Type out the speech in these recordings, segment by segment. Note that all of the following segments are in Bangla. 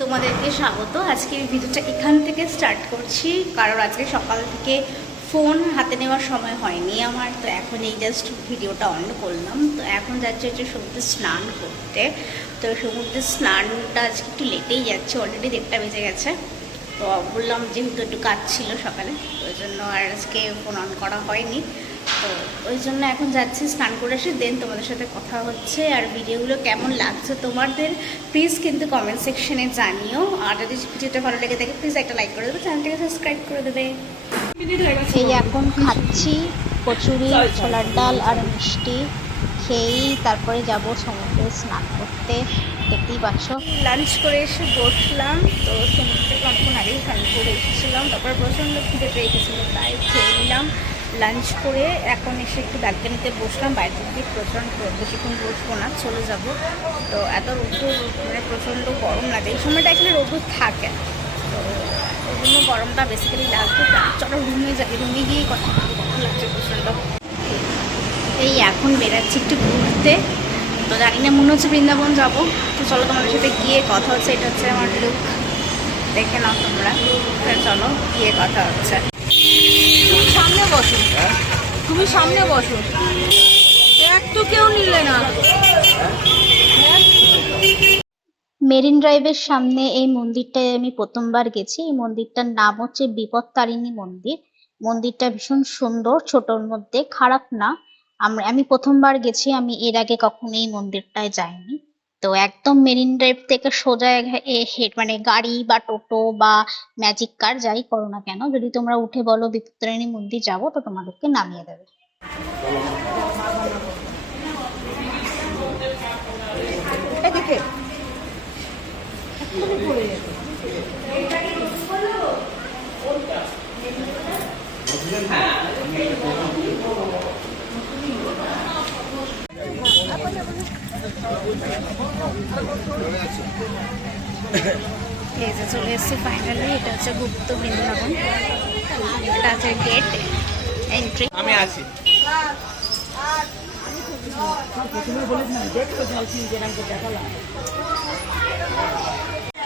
তোমাদেরকে স্বাগত। আজকে আজকের ভিডিওটা এখান থেকে স্টার্ট করছি, কারণ আজকে সকাল থেকে ফোন হাতে নেওয়ার সময় হয়নি আমার, তো এখন এই জাস্ট ভিডিওটা অন করলাম। তো এখন যাচ্ছে হচ্ছে সমুদ্রে স্নান করতে। তো সমুদ্রে স্নানটা আজকে একটু লেটেই যাচ্ছে অলরেডি দেড়টা বেজে গেছে। তো বললাম যেহেতু একটু কাজ ছিল সকালে ওই জন্য আর আজকে ফোন অন করা হয়নি। তো ওই জন্য এখন যাচ্ছি স্নান করে এসে দেন তোমাদের সাথে কথা হচ্ছে আর ভিডিওগুলো কেমন লাগছে তোমাদের প্লিজ কিন্তু কমেন্ট সেকশনে জানিও। আর যদি ভিডিওটা ভালো লেগে থাকে প্লিজ একটা লাইক করে দেবে চ্যানেলটাকে সাবস্ক্রাইব করে দেবে। এই এখন খাচ্ছি কচুরি ছোলার ডাল আর মিষ্টি খেয়েই তারপরে যাব সমুদ্রে স্নান করতে। দেখতেই পাচ্ছ। লাঞ্চ করে এসে বসলাম তো সমুদ্রে অনেকক্ষণ আগেই স্নান করে এসেছিলাম তারপর প্রচণ্ড খিদে পেয়ে গেছিল তাই খেয়ে নিলাম। লাঞ্চ করে এখন এসে একটু ব্যালকানিতে বসলাম বাইরে থেকে প্রচণ্ড বেশিক্ষণ বসবো না, চলে যাব। তো এত রোদ্দুর মানে প্রচণ্ড গরম লাগে। এই সময়টা এখানে রোদ্দুর থাকে। তো ওই জন্য গরমটা বেসিক্যালি লাগবে তো চলো রুমে যাবে রুমে গিয়ে কথা গরম লাগছে প্রচণ্ড। এই এখন বেরাচ্ছি একটু ঘুরতে। তো জানি না, মনে হচ্ছে বৃন্দাবন যাব। তো চলো তোমাদের সাথে গিয়ে কথা হচ্ছে, এটা হচ্ছে আমার লুক দেখে নাও তোমরা। চলো, গিয়ে কথা হচ্ছে। বসো। তুমি সামনে বসো। তো কেউ নিলে না। মেরিন ড্রাইভের সামনে এই মন্দিরটায় আমি প্রথমবার গেছি। এই মন্দিরটার নাম হচ্ছে বিপত্তারিণী মন্দির। মন্দিরটা ভীষণ সুন্দর ছোটর মধ্যে। খারাপ না। আমরা আমি প্রথমবার গেছি আমি এর আগে কখনো এই মন্দিরটায় যাইনি। তো একদম মেরিন ড্রাইভ থেকে সোজা এ হেড মানে গাড়ি বা টোটো বা ম্যাজিক কার যাই করো না কেন যদি তোমরা উঠে বলো বিপত্তারিণী মন্দির যাব তো তোমাদেরকে নামিয়ে দেবে। এদিকে এই যে চলে এসেছি ফাইনালি এটা হচ্ছে গুপ্ত বৃন্দাবন। এটা হচ্ছে গেট এন্ট্রি আমি আছি।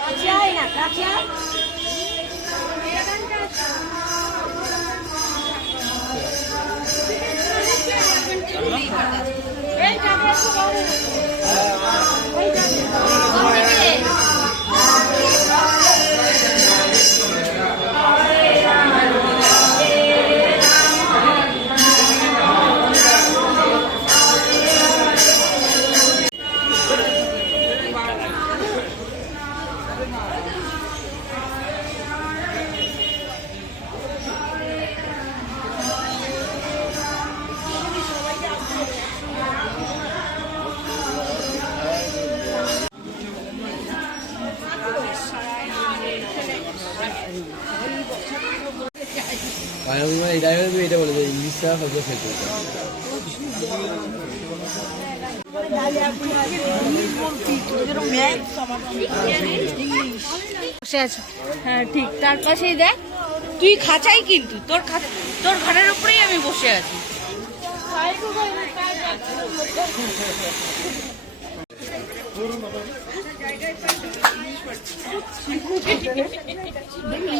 এই এটা বলে যে ইংলিশটা হয়তো বসে আছো হ্যাঁ ঠিক। তার পাশেই দেখ তুই খাঁচাই কিন্তু। তোর তোর ঘরের উপরেই আমি বসে আছি। তুলে নে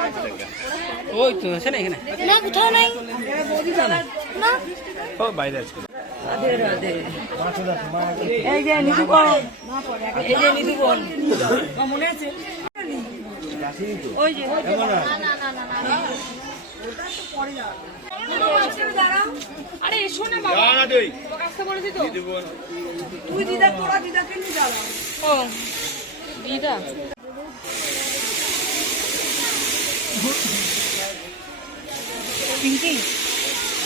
ওই তো আছে না এখানে? না কোথাও নাই। ও বাইরে আছে। এই যে বোন এই যে নিধু মনে আছে? ওই যে আরে এসো না বাবা। যা না তুই কাজটা বলেছি তো। তুই দিদা তোরা দিদাকে নিয়ে যাবা ও দিদা। পিঙ্কি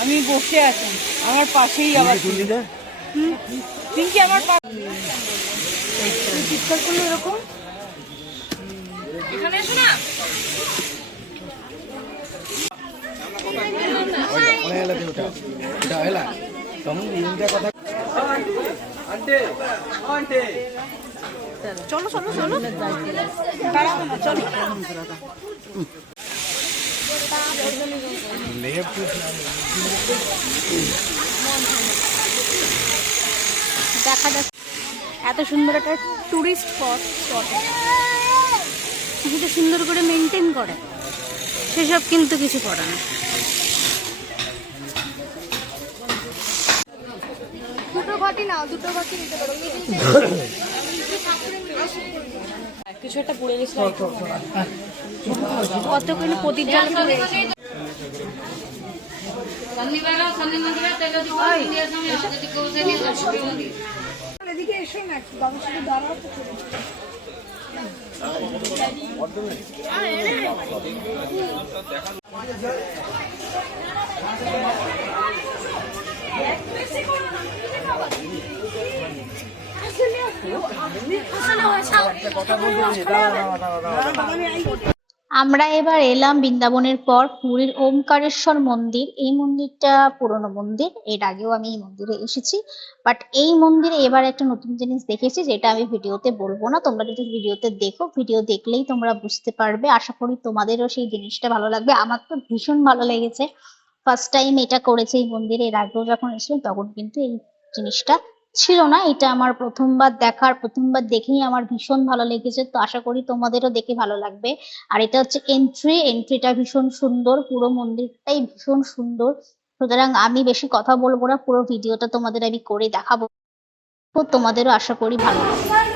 আমি বসে আছি। আমার পাশেই আবার পিঙ্কি আমার চিৎকার করল এরকম এখানে চলো চলো চলো। চলো। দেখা যাচ্ছে এত সুন্দর একটা টুরিস্ট স্পট স্পট সুন্দর করে মেনটেন করে। সেসব কিন্তু কিছু করে না। দুটো নিতে পারো। কিছু একটা পড়ে গেছিল কত করে প্রতিটা এদিকে এসো না দাঁড়াও তো আমরা এবার এলাম বৃন্দাবনের পর পুরীর ওমকারেশ্বর মন্দির। এই মন্দিরটা পুরনো মন্দির, এর আগেও আমি এই মন্দিরে এসেছি। বাট এই মন্দিরে এবার একটা নতুন জিনিস দেখেছি, যেটা আমি ভিডিওতে বলব না। তোমরা যদি ভিডিওতে দেখো, ভিডিও দেখলেই তোমরা বুঝতে পারবে। আশা করি তোমাদেরও সেই জিনিসটা ভালো লাগবে। আমার তো ভীষণ ভালো লেগেছে। ফার্স্ট টাইম এটা করেছে এই মন্দিরে, এর আগেও যখন এসেছিলাম তখন কিন্তু এই জিনিসটা ছিল না। এটা আমার প্রথমবার দেখার, প্রথমবার দেখেই আমার ভীষণ ভালো লেগেছে। তো আশা করি তোমাদেরও দেখে ভালো লাগবে। আর এটা হচ্ছে এন্ট্রি এন্ট্রিটা ভীষণ সুন্দর, পুরো মন্দিরটাই ভীষণ সুন্দর। সুতরাং আমি বেশি কথা বলব না, পুরো ভিডিওটা তোমাদের আমি করে দেখাবো। তোমাদেরও আশা করি ভালো লাগবে।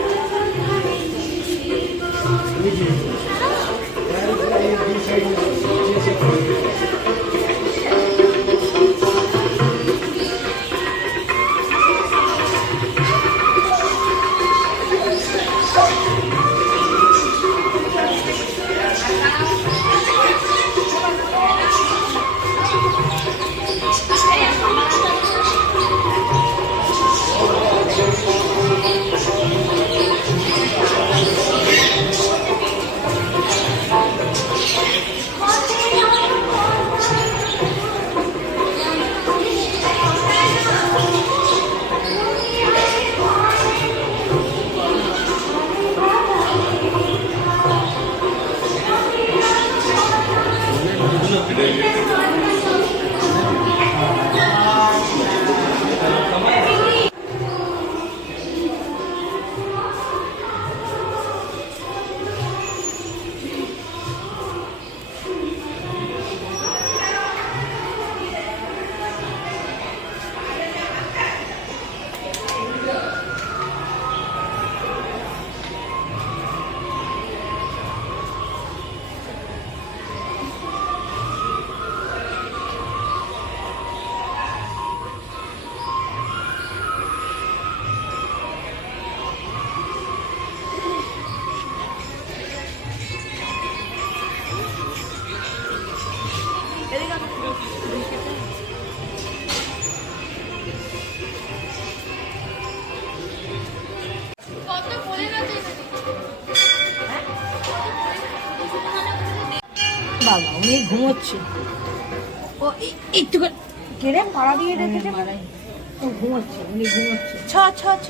বাবা, উনি ঘুমোচ্ছে। ও একটুখানি কেড়ে মারা দিয়ে রেখেছে ও ঘুমোচ্ছে, উনি ঘুমোচ্ছে। ছ ছ ছ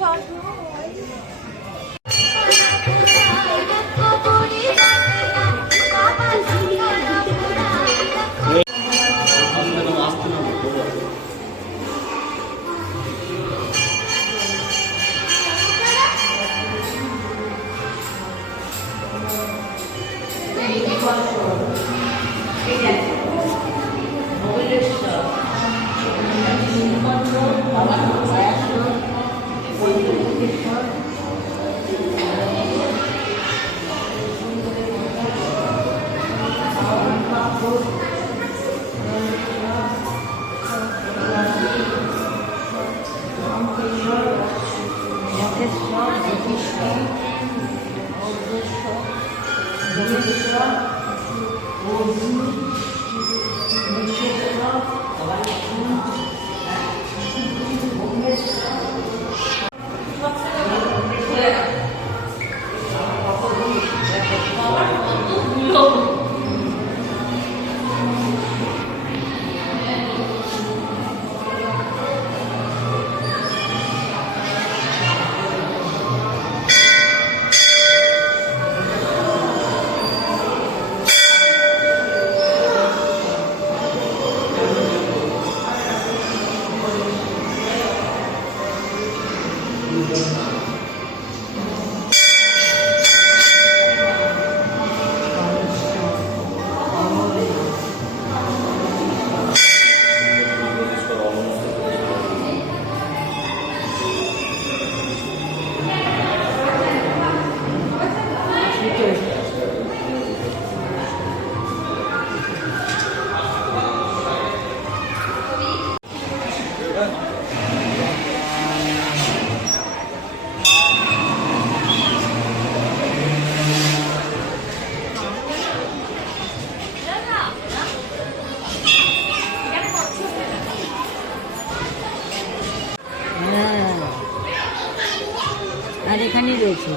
আর এখানেই রয়েছে।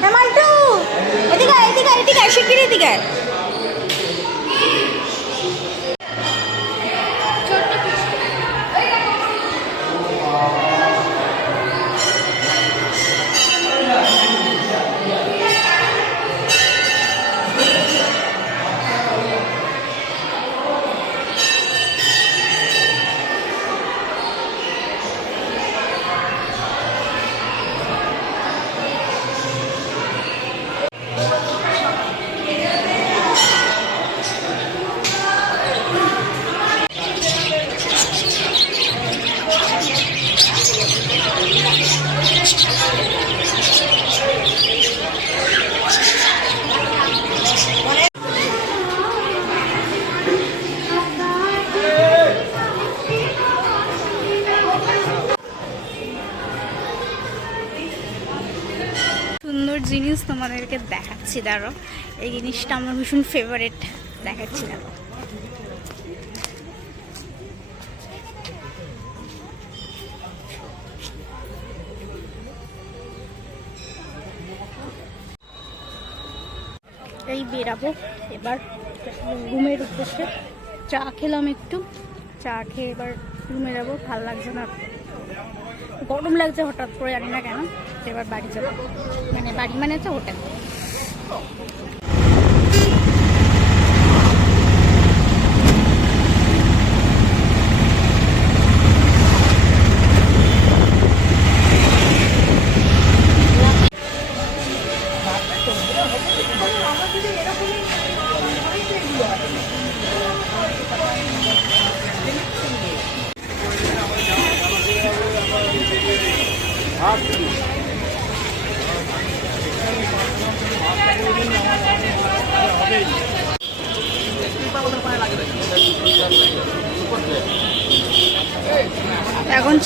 হ্যাঁ, এদিকে এদিকে এদিকে শিগগির এদিকে তোমাদেরকে দেখাচ্ছি দাঁড়ো এই জিনিসটা আমার ভীষণ ফেভারিট দেখাচ্ছি দাঁড়ো এই বেরাবো, এবার রুমের উদ্দেশ্যে। চা খেলাম একটু। চা খেয়ে এবার রুমে যাব, ভালো লাগছে না। গরম লাগছে হঠাৎ করে, জানি না কেন। এবার বাড়ি যাব। মানে বাড়ি মানে হচ্ছে হোটেল এখন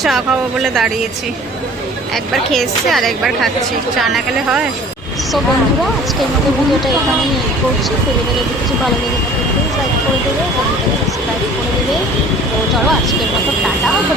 চা খাব বলে দাঁড়িয়েছি। একবার খেয়ে আর একবার খাচ্ছি। চা না খেলে হয়? সো বন্ধুরা, আজকের মতো ভিডিওটা এখানেই এন্ড করছি। ভিডিওটা যদি কিছু ভালো লেগে থাকে প্লিজ লাইক করে দেবে সাবস্ক্রাইব করে দেবে। তো চলো, আজকের মতো টাটা গুড